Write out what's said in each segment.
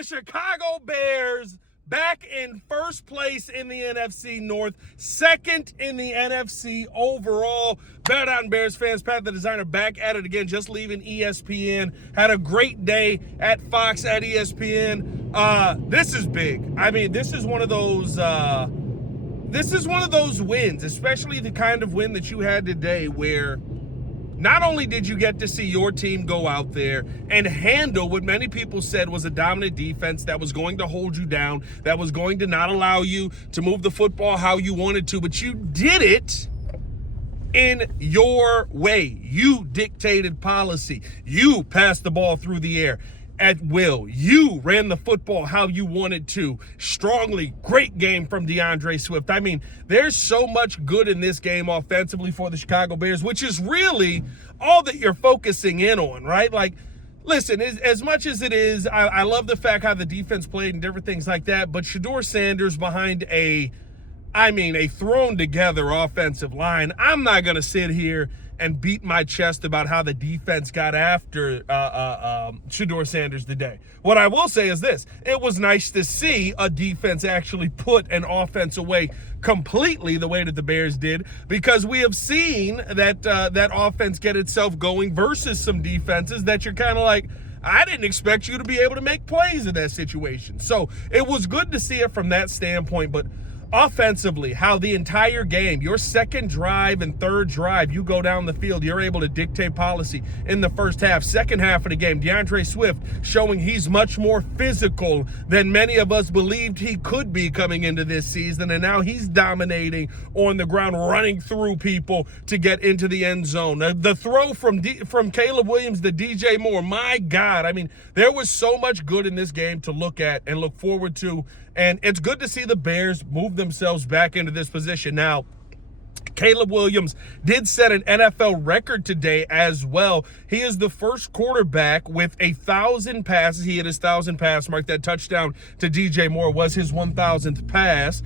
The Chicago Bears back in first place in the NFC North, second in the NFC overall. Bet on Bears fans. Pat the Designer back at it again, just leaving ESPN. Had a great day at Fox at ESPN. This is big. I mean, this is one of those wins, especially the kind of win that you had today where not only did you get to see your team go out there and handle what many people said was a dominant defense that was going to hold you down, that was going to not allow you to move the football how you wanted to, but you did it in your way. You dictated policy. You passed the ball through the air at will. You ran the football how you wanted to. Strongly. Great game from DeAndre Swift. I mean, there's so much good in this game offensively for the Chicago Bears, which is really all that you're focusing in on, right? Like, listen, as much as it is, I love the fact how the defense played and different things like that, but Shedeur Sanders behind a thrown together offensive line. I'm not going to sit here and beat my chest about how the defense got after Shedeur Sanders today. What I will say is this: it was nice to see a defense actually put an offense away completely the way that the Bears did, because we have seen that that offense get itself going versus some defenses that you're kind of like, I didn't expect you to be able to make plays in that situation. So it was good to see it from that standpoint, but offensively, how the entire game, your second drive and third drive, you go down the field, you're able to dictate policy in the first half. Second half of the game, DeAndre Swift showing he's much more physical than many of us believed he could be coming into this season, and now he's dominating on the ground, running through people to get into the end zone. The throw from Caleb Williams to DJ Moore, my God, I mean, there was so much good in this game to look at and look forward to. And it's good to see the Bears move themselves back into this position. Now, Caleb Williams did set an NFL record today as well. He is the first quarterback with 1,000 passes. He hit his 1,000 pass mark. That touchdown to DJ Moore was his 1,000th pass,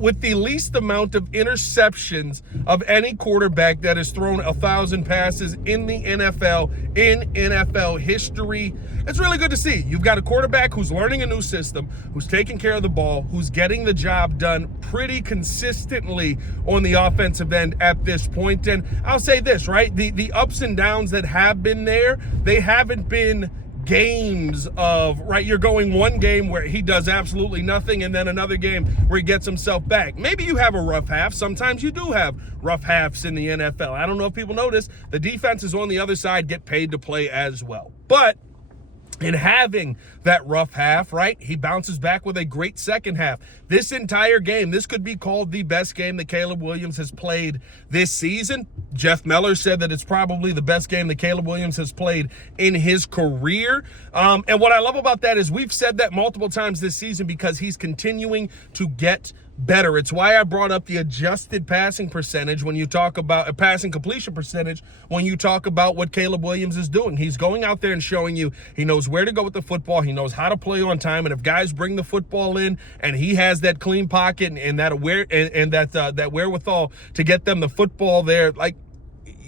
with the least amount of interceptions of any quarterback that has thrown 1,000 passes in the NFL in NFL history. It's really good to see. You've got a quarterback who's learning a new system, who's taking care of the ball, who's getting the job done pretty consistently on the offensive end at this point. And I'll say this, right? The ups and downs that have been there, they haven't been games of, right, you're going one game where he does absolutely nothing and then another game where he gets himself back. Maybe you have a rough half. Sometimes you do have rough halves in the NFL. I don't know if people notice, the defenses on the other side get paid to play as well. But in having that rough half, right, he bounces back with a great second half. This entire game, this could be called the best game that Caleb Williams has played this season. Jeff Meller said that it's probably the best game that Caleb Williams has played in his career. And what I love about that is we've said that multiple times this season because he's continuing to get better. It's why I brought up the adjusted passing percentage when you talk about a passing completion percentage when you talk about what Caleb Williams is doing. He's going out there and showing you he knows where to go with the football. He knows how to play on time. And if guys bring the football in and he has that clean pocket and that that wherewithal to get them the football there, like,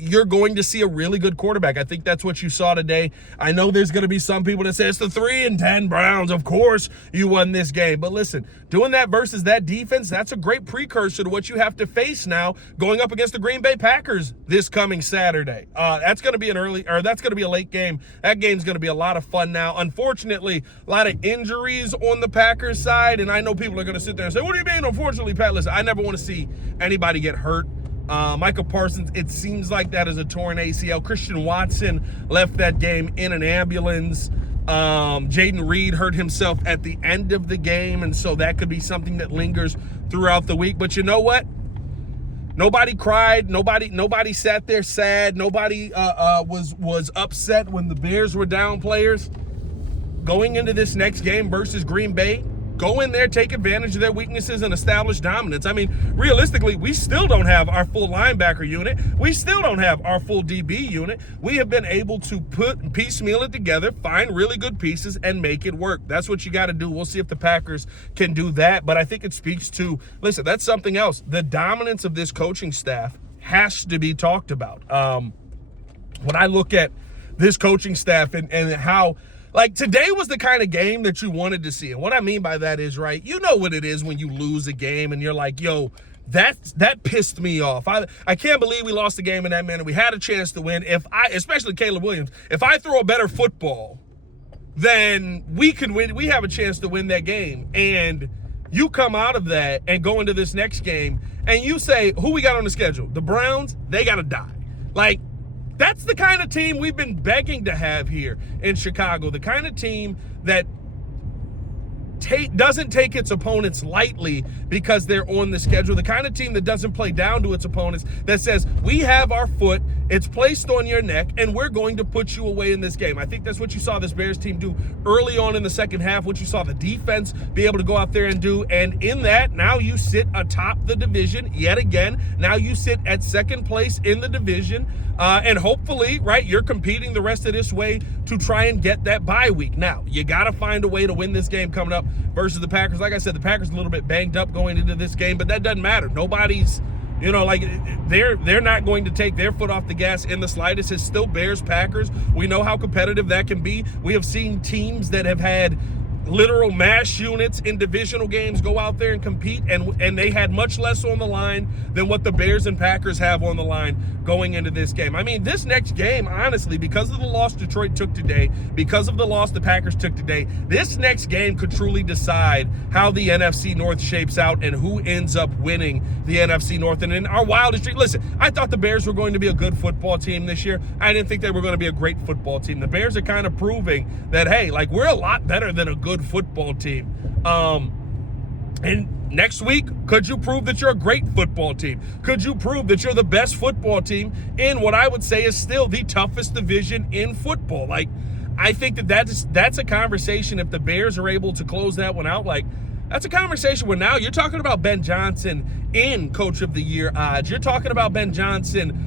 you're going to see a really good quarterback. I think that's what you saw today. I know there's going to be some people that say it's the 3-10 Browns. Of course you won this game. But listen, doing that versus that defense, that's a great precursor to what you have to face now going up against the Green Bay Packers this coming Saturday. That's going to be a late game. That game's going to be a lot of fun now. Unfortunately, a lot of injuries on the Packers side, and I know people are going to sit there and say, what do you mean, unfortunately, Pat? Listen, I never want to see anybody get hurt. Michael Parsons, it seems like that is a torn ACL. Christian Watson left that game in an ambulance. Jaden Reed hurt himself at the end of the game, and so that could be something that lingers throughout the week. But you know what? Nobody cried. Nobody sat there sad. Nobody was upset when the Bears were down players. Going into this next game versus Green Bay, go in there, take advantage of their weaknesses, and establish dominance. I mean, realistically, we still don't have our full linebacker unit. We still don't have our full DB unit. We have been able to piecemeal it together, find really good pieces, and make it work. That's what you got to do. We'll see if the Packers can do that. But I think it speaks to, listen, that's something else. The dominance of this coaching staff has to be talked about. When I look at this coaching staff and how Like, today was the kind of game that you wanted to see. And what I mean by that is, right, you know what it is when you lose a game and you're like, yo, that pissed me off. I can't believe we lost the game in that manner. We had a chance to win. Especially Caleb Williams, if I throw a better football, then we can win. We have a chance to win that game. And you come out of that and go into this next game and you say, who we got on the schedule? The Browns, they got to die. Like, that's the kind of team we've been begging to have here in Chicago. The kind of team that doesn't take its opponents lightly because they're on the schedule. The kind of team that doesn't play down to its opponents, that says, we have our foot, it's placed on your neck, and we're going to put you away in this game. I think that's what you saw this Bears team do early on in the second half, what you saw the defense be able to go out there and do. And in that, now you sit atop the division yet again. Now you sit at second place in the division. And hopefully, right, you're competing the rest of this way to try and get that bye week. Now, you got to find a way to win this game coming up versus the Packers. Like I said, the Packers a little bit banged up going into this game, but that doesn't matter. Nobody's, like, they're not going to take their foot off the gas in the slightest. It's still Bears-Packers. We know how competitive that can be. We have seen teams that have had literal mass units in divisional games go out there and compete, and they had much less on the line than what the Bears and Packers have on the line going into this game. I mean, this next game, honestly, because of the loss Detroit took today, because of the loss the Packers took today, this next game could truly decide how the NFC North shapes out and who ends up winning the NFC North. And in our wildest dream, listen, I thought the Bears were going to be a good football team this year. I didn't think they were going to be a great football team. The Bears are kind of proving that, hey, like, we're a lot better than a good football team. And next week, could you prove that you're a great football team? Could you prove that you're the best football team in what I would say is still the toughest division in football? Like, I think that's a conversation. If the Bears are able to close that one out, like, that's a conversation where now you're talking about Ben Johnson in Coach of the Year odds. You're talking about Ben Johnson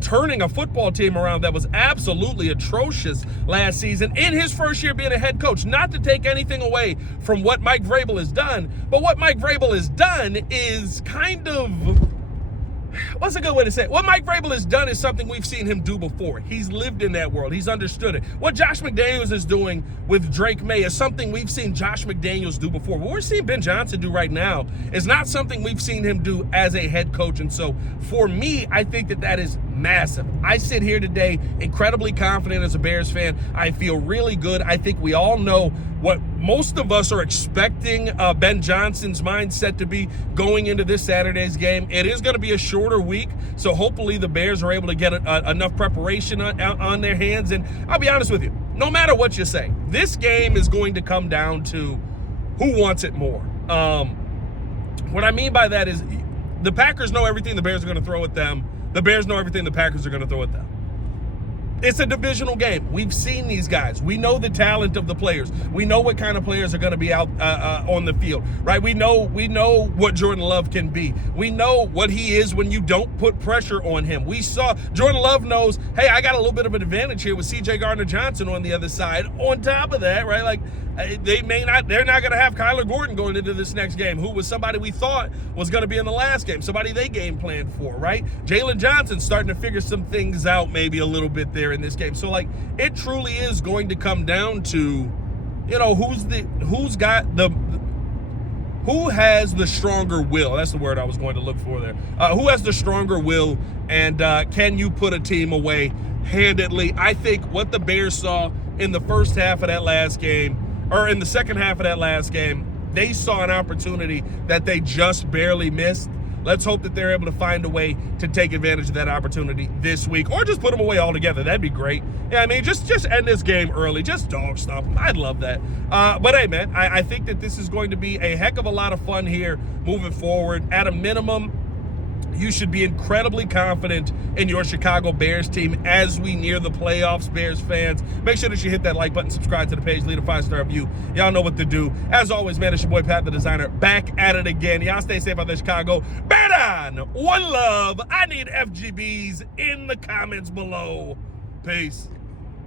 turning a football team around that was absolutely atrocious last season in his first year being a head coach. Not to take anything away from what Mike Vrabel has done, but what Mike Vrabel has done is kind of, what's a good way to say it? What Mike Vrabel has done is something we've seen him do before. He's lived in that world. He's understood it. What Josh McDaniels is doing with Drake May is something we've seen Josh McDaniels do before. What we're seeing Ben Johnson do right now is not something we've seen him do as a head coach. And so for me, I think that is massive. I sit here today incredibly confident as a Bears fan. I feel really good. I think we all know what most of us are expecting Ben Johnson's mindset to be going into this Saturday's game. It is going to be a shorter week, so hopefully the Bears are able to get enough preparation on their hands. And I'll be honest with you, no matter what you say, this game is going to come down to who wants it more. What I mean by that is the Packers know everything the Bears are going to throw at them. The Bears know everything the Packers are going to throw at them. It's a divisional game. We've seen these guys. We know the talent of the players. We know what kind of players are going to be out on the field, right? We know what Jordan Love can be. We know what he is when you don't put pressure on him. We saw Jordan Love knows, hey, I got a little bit of an advantage here with C.J. Gardner-Johnson on the other side. On top of that, right, like, they're not going to have Kyler Gordon going into this next game, who was somebody we thought was going to be in the last game, somebody they game planned for, right? Jalen Johnson starting to figure some things out maybe a little bit there in this game. So, like, it truly is going to come down to, who has the stronger will. That's the word I was going to look for there. Who has the stronger will, and can you put a team away handedly? I think what the Bears saw in the first half of that last game, or in the second half of that last game, they saw an opportunity that they just barely missed. Let's hope that they're able to find a way to take advantage of that opportunity this week, or just put them away altogether. That'd be great. Yeah, I mean, just end this game early. Just dog stomp them. I'd love that. But hey, man, I think that this is going to be a heck of a lot of fun here moving forward. At a minimum, you should be incredibly confident in your Chicago Bears team as we near the playoffs, Bears fans. Make sure that you hit that like button, subscribe to the page, leave a 5-star review. Y'all know what to do. As always, man, it's your boy Pat the Designer, back at it again. Y'all stay safe out there, Chicago. Bear down, one love. I need FGBs in the comments below. Peace.